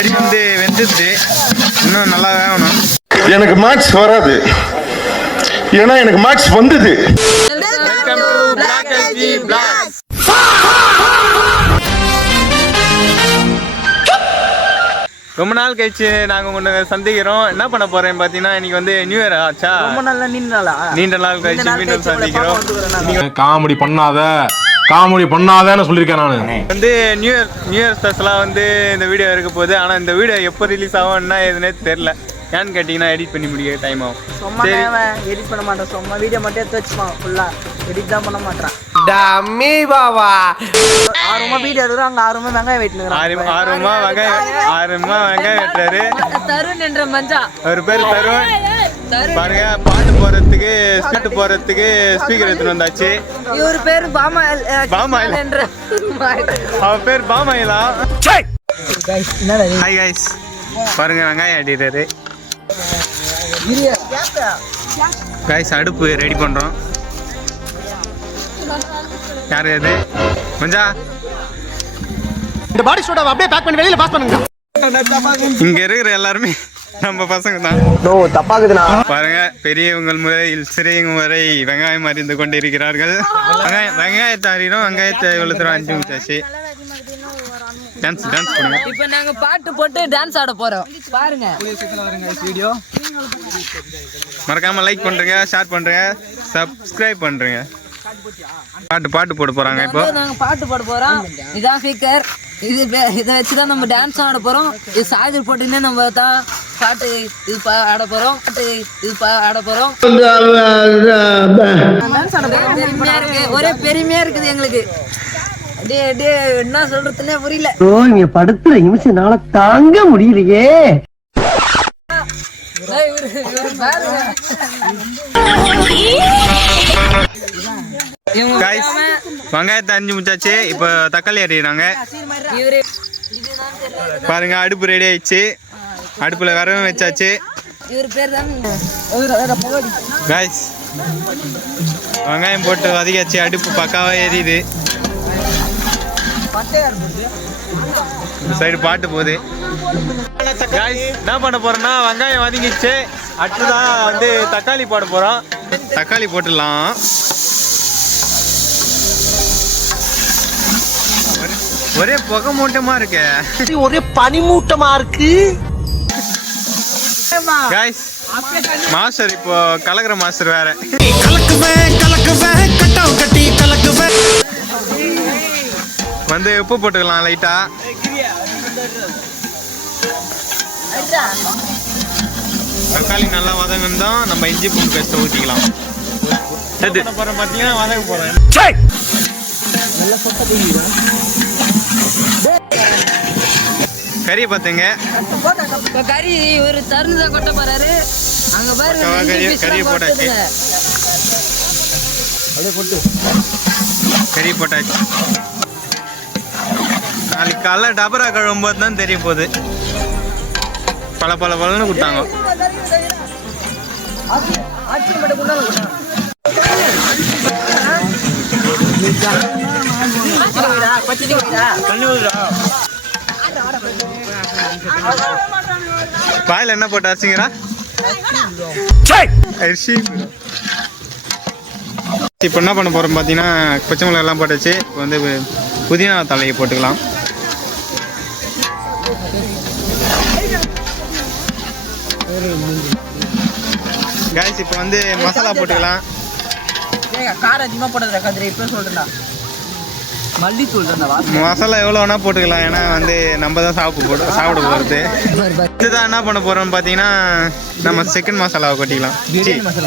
கறி வந்து வெந்துடுது, இன்னும் நல்லா வேகணும். எனக்கு மேக்ஸ் வராது, ஏன்னா எனக்கு மேக்ஸ் வந்தது. Welcome to blog LG blogs. ரொம்ப நாள் கழிச்சு நாங்க உங்களை சந்திக்கிறோம். என்ன பண்ண போறேன் பாத்தீங்கன்னா, இன்னைக்கு வந்து நியூ இயர் ஆச்சா. ரொம்ப நாள் நீண்ட நாள் கழிச்சு மீண்டும் சந்திக்கிறோம். காமெடி பண்ணாதன்னு சொல்லியிருக்கேன் நான். வந்து நியூ இயர் ஸ்பெஷலா வந்து இந்த வீடியோ இருக்க போகுது. ஆனா இந்த வீடியோ எப்போ ரிலீஸ் ஆகும்னா எதுனே தெரியல. ஏன்னு கேட்டீங்கன்னா எடிட் பண்ணி முடிய டைம் ஆகும். சும்மா எடிட் பண்ண மாட்டேன், சும்மா வீடியோ மட்டும் எடுத்து வச்சுப்பான், ஃபுல்லா எடிட் தான் பண்ண மாட்டான். டம்மி பாபா ஆர்வமா வீடியோ எடுக்கிறோம், அங்க ஆர்வமா வெங்காயம் வெட்டினுக்குறான். ஆர்வமா வெங்காயம் வெட்டுறாரு. தருண் என்ற மஞ்சா அவர் பேர் தருண். பாருங்க, பாட்டு போறதுக்கு ஸ்பீக்கர் எடுத்துட்டு வந்தாச்சு. இவர் பேர் பாமாயில் என்ற அவர் பேர் பாமாயிலா. ஹாய் கைஸ், பாருங்க வெங்காயம் அடிக்கிறாரு. கைஸ் அடுப்பு ரெடி பண்றோம். யாரு அது? மஞ்சா, இந்த பாடி சோடா அப்படியே பேக் பண்ணி வெளியில பாஸ் பண்ணுங்க. இங்க இருக்கிற எல்லாருமே நம்ம பசங்க தான். தப்பாக்குதுண்ணா. பாருங்க, பெரியவங்க முறையில் சிறியவங்க வரை வெங்காயம் அறிந்து கொண்டிருக்கிறார்கள். வெங்காயத்தை அறிகிறோம், வெங்காயத்தை வெளுத்துறோம். 5 நிமிஷாச்சு. டான்ஸ் பண்ணுங்க. இப்ப நாங்க பாட்டு போட்டு டான்ஸ் ஆட போறோம். பாருங்க வீடியோ மறக்காம லைக் பண்றீங்க, ஷேர் பண்றீங்க, சப்ஸ்கிரைப் பண்றீங்க. பாட்டு போட போறாங்க. இப்போ நாங்க பாட்டு பாட போறோம். இதான் ஸ்பீக்கர். இதை வச்சுதான் நம்ம டான்ஸ் ஆட போறோம். இது சார்ஜர் போட்டுன்னே நம்ம தான் பாட்டு ஆட போறோம். பெருமையா இருக்கு, ஒரே பெருமையா இருக்குது எங்களுக்கு. அப்படியே என்ன சொல்றதுன்னே புரியல. இங்க படுத்துற நிமிஷம்னால தாங்க முடியலையே. வெங்காயத்தை அரிஞ்சு முடிச்சாச்சு. இப்போ தக்காளி அறிகிறாங்க. பாருங்க, அடுப்பு ரெடி ஆயிடுச்சு. அடுப்புல விரவும் வச்சாச்சு. கைஸ், வெங்காயம் போட்டு வதக்கியாச்சு. அடுப்பு பக்காவா எரியுது. சைடு பாட்டு போகுது. என்ன பண்ண போறோம்னா, வெங்காயம் வதங்கிச்சு. அடுத்துதான் வந்து தக்காளி போட போறோம். தக்காளி போட்டுடலாம். ஒரே புகை மூட்டமா இருக்கு, ஒரே பனிமூட்டமா இருக்கு. கைஸ், மாஸ்டர் இப்போ கலக்கிற மாஸ்டர் வேற. வந்து உப்பு போட்டுக்கலாம் லைட்டா. தக்காளி நல்லா வதங்கணும். நம்ம இஞ்சி பூண்டு பேஸ்ட் ஊற்றிக்கலாம். பார்த்தீங்கன்னா வதங்க போறேன். கறியை பார்த்துங்க. கறி ஒரு தருணா கொட்ட போறாரு. அங்க பாருங்க, கறியை போட்டாச்சு. கறி போட்டாச்சு. நாளைக்கு காலைல டபரா கழுவும் போது தான் தெரிய போகுது. பழன்னு கொடுத்தாங்க. பாயில் என்ன போட்டு அரிசிங்கிறா? அரிசி. இப்போ என்ன பண்ண போறோம் பார்த்தீங்கன்னா, பச்சை மிளகாய் எல்லாம் போட்டாச்சு. இப்போ வந்து புதினா தலையை போட்டுக்கலாம். கைஸ், இப்போ வந்து மசாலா போட்டுக்கலாம். காரம் அதிகமா போடுறா கதிரை, இப்ப சொல்றேன்டா. மல்லித்தூள் தான் மசாலா எவ்வளோ வேணா போட்டுக்கலாம். ஏன்னா வந்து நம்ம தான் சாப்பிட போகிறது. இதுதான் என்ன பண்ண போறோம்னு பார்த்தீங்கன்னா, நம்ம சிக்கன் மசாலாவை கொட்டிக்கலாம்.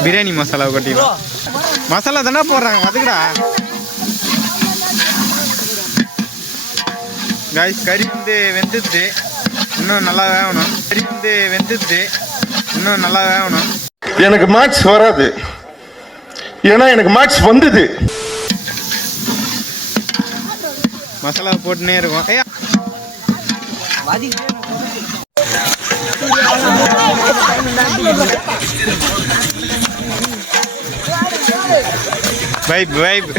பிரியாணி மசாலாவை கொட்டிக்கலாம். மசாலா தானே போடுறாங்க, அதுக்குடா. கைஸ், கறி வந்து வெந்துடுது, இன்னும் நல்லா வேகணும். எனக்கு மேக்ஸ் வராது, ஏன்னா எனக்கு மேக்ஸ் வந்தது. மசாலா போட்டுனே இருக்கும். வைப்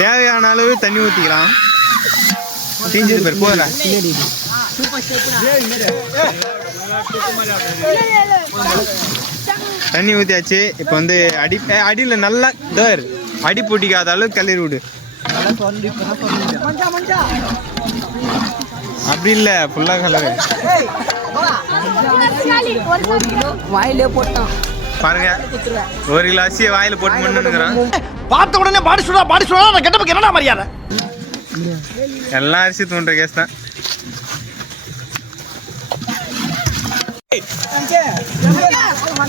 தேவையான அளவு தண்ணி ஊற்றிக்கலாம். தீஞ்சது பேர் போதா. தண்ணி ஊற்றியாச்சு. இப்போ வந்து அடியில் நல்லா டர் அடி பிடிக்காத அளவுக்கு கிளறி விடு. அப்படி இல்லை, ஃபுல்லாக கலரு. வாயிலே போட்டான் பாருங்க, 1 கிலோ அரிசியை வாயில் போட்டு மண்ணுங்கிறான். பார்த்த உடனே பாடி சுடா நான் கெட்டப்புக்கு என்னடா மரியாதை? எல்லாம் அரிசி தூண்டுற கேஸ் தான்.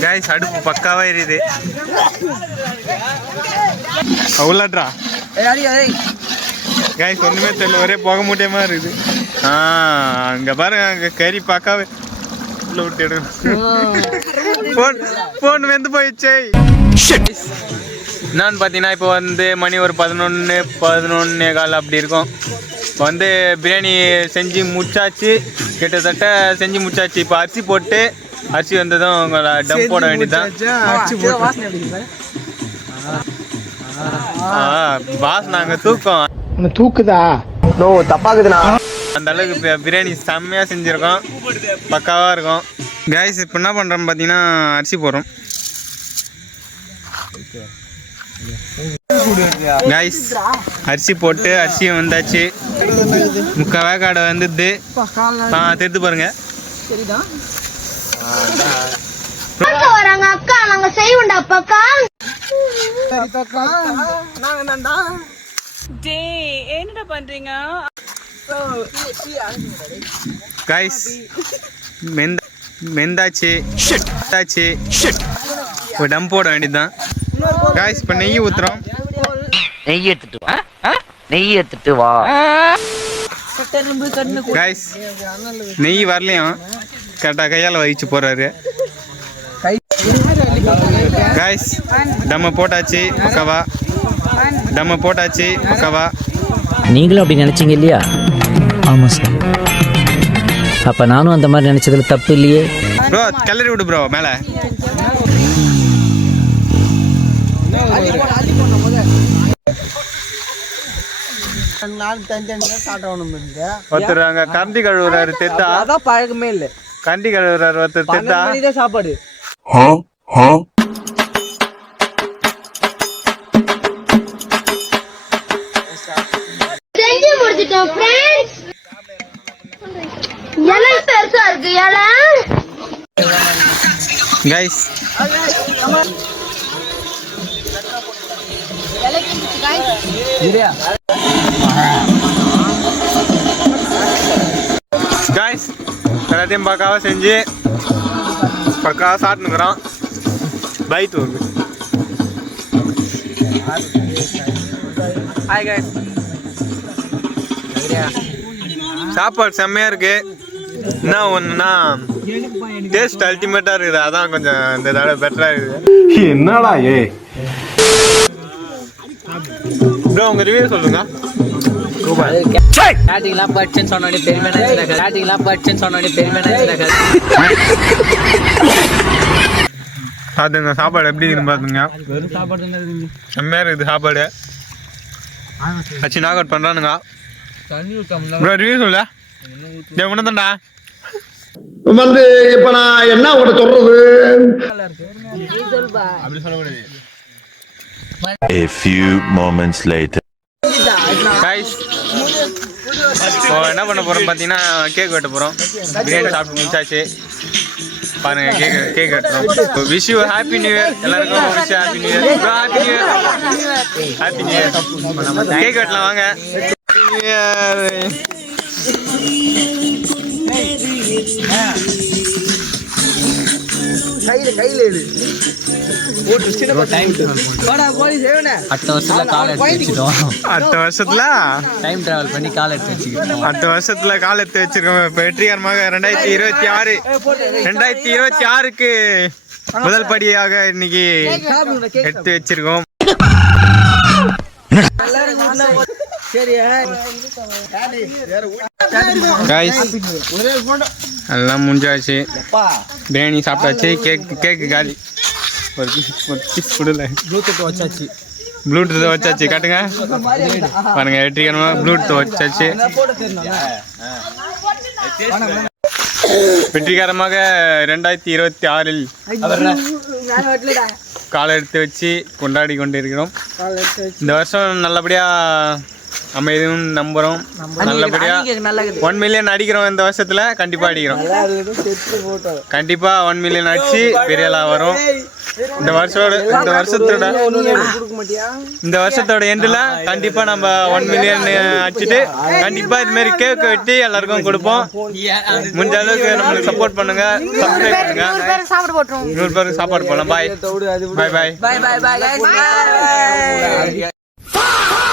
கைஸ், அடுப்பு பக்காவா எரியுது. உள்ளாட்ரா கைஸ், ஒண்ணுமே தெரியல, ஒரே புகை மூட்டையமா இருக்குது. அங்க பாருங்க, அங்க கறி பக்காவே உள்ள விட்டு எடுக்கணும். போன் வெந்து போயிடுச்சு. என்னன்னு பார்த்தீங்கன்னா, இப்போ வந்து மணி ஒரு 11:15 அப்படி இருக்கும். இப்போ வந்து பிரியாணி செஞ்சு முடிச்சாச்சு, கிட்டத்தட்ட செஞ்சு முடிச்சாச்சு. இப்போ அரிசி போட்டு, அரிசி வந்ததும் உங்களை டம் போட வேண்டியதுதான். பாஸ் நாங்கள் தூக்கம் தூக்குதா? நோ, தப்பாக்குதுண்ணா. அந்த அளவுக்கு பிரியாணி செம்மையா செஞ்சுருக்கோம், பக்காவாக இருக்கும். கைஸ், இப்போ என்ன பண்ணுறோம் பார்த்தீங்கன்னா, அரிசி போடுறோம். கைஸ், அரிசி போட்டு அரிசி வந்தாச்சு. முக்கால் வேக்காடை வந்துடுது. தெரிந்து பாருங்க. அக்கா நாங்க செய்வோம்டா பக்கா. என்னடா பண்றீங்க? கைஸ், வெந்தாச்சு. ஒரு டம் போட வேண்டியதுதான். கைஸ், இப்போ நெய் ஊற்றுறோம். நெய் எடுத்துட்டு வா. கைஸ், நெய் வரலையும் கரெக்டாக கையால் வகிச்சு போறாரு. கைஸ், டம்ம போட்டாச்சு பக்காவா. நீங்களும் அப்படி நினைச்சீங்க இல்லையா? ஆமா சார். அப்ப நானும் அந்த மாதிரி நினைச்சதுல தப்பு இல்லையே. ப்ரோ, கிளறி விடு ப்ரோ மேலே. ஒருத்தர் அங்க கரண்டி கழுவுறாரு, தெத்தா. அதான் பழக்கமே இல்லை. கரண்டி கழுவுறாரு ஒருத்தர், தெத்தா. சாப்பாடு செஞ்சு முடிச்சிட்டோம் ஃப்ரெண்ட்ஸ். இலை பெருசா இருக்கு இலை. கைஸ், கைஸ், எல்லாத்தையும் பக்காவாக செஞ்சு பக்காவாக சாப்பிட்டுக்கிறோம். பைட் வருது. ஹாய் கைஸ், சாப்பாடு செம்மையாக இருக்கு. என்ன ஒன்றுனா, டேஸ்ட் அல்டிமேட்டாக இருக்குது. அதான் கொஞ்சம் இந்த தடவை பெட்டராக இருக்குது. என்னடா ப்ரோ, உங்கள் ரிவ்யூ சொல்லுங்க. ஸ்டார்டிங்லாம் பட்சன் சொன்னோடனே பெருமை சாப்பிடுங்க. சாப்பாடு எப்படி இருக்குன்னு பார்த்துங்க. செம்மையாக இருக்குது சாப்பாடு. ஆச்சு, நாக் அவுட் பண்ணுறானுங்க. ப்ரோ, ரிவ்யூ சொல்ல உனதான்டா. வந்து இப்ப நான் என்ன உட சொல்றது? அப்படி சொல்லக்கூடாது. A few moments later. Guys, இப்போ என்ன பண்ண போகிறோம் பார்த்தீங்கன்னா, கேக் வெட்ட போகிறோம். பிரியாணி சாப்பிட்டு முடிச்சாச்சு. பாருங்க, கேக் வெட்டுறோம். Wish you happy new year. எல்லாருக்கும் wish happy new year. Happy new year. Cake வெட்டலாம் வாங்க. New year. கையில எடு. அடுத்த வருஷத்துல கால் எடுத்து வச்சுட்டோம். அடுத்த வருஷத்துல டைம் டிராவல் பண்ணி கால் எடுத்து வச்சுக்கிட்டோம். அடுத்த வருஷத்துல கால் எடுத்து வச்சிருக்கோம். இப்போ வெற்றிகரமாக 2026க்கு முதல் படியாக இன்னைக்கு எடுத்து வச்சிருக்கோம். கைஸ், எல்லாம் முடிஞ்சாச்சு. பிரியாணி சாப்பிட்டாச்சு. கேக்கு காலி. ஒரு பீஸ் கொடுல ப்ளூடூத் வச்சாச்சு. ப்ளூடூத் வச்சாச்சு காட்டுங்க பாருங்க வெற்றிகரமாக ப்ளூடூத் வச்சாச்சு வெற்றிகரமாக 2026 காலை எடுத்து வச்சு கொண்டாடி கொண்டிருக்கிறோம். இந்த வருஷம் நல்லபடியாக அமைதியும் நம்புகிறோம். நல்லபடியாக 1 மில்லியன் அடிக்கிறோம். இந்த வருஷத்தில் கண்டிப்பாக அடிக்கிறோம். கண்டிப்பாக 1 மில்லியன் அடிச்சு பெரியலா வரும். இந்த வருஷத்தோட எண்டில் கண்டிப்பாக நம்ம 1 மில்லியன் அடிச்சுட்டு கண்டிப்பாக இதுமாரி கேக் வெட்டி எல்லாருக்கும் கொடுப்போம். முடிஞ்ச அளவுக்கு நம்மளுக்கு சப்போர்ட் பண்ணுங்க, சப்ஸ்கிரைப் பண்ணுங்க. 100 பேருக்கு சாப்பாடு போடலாம். பாய் பாய் பாய் Bye bye bye guys. Bye.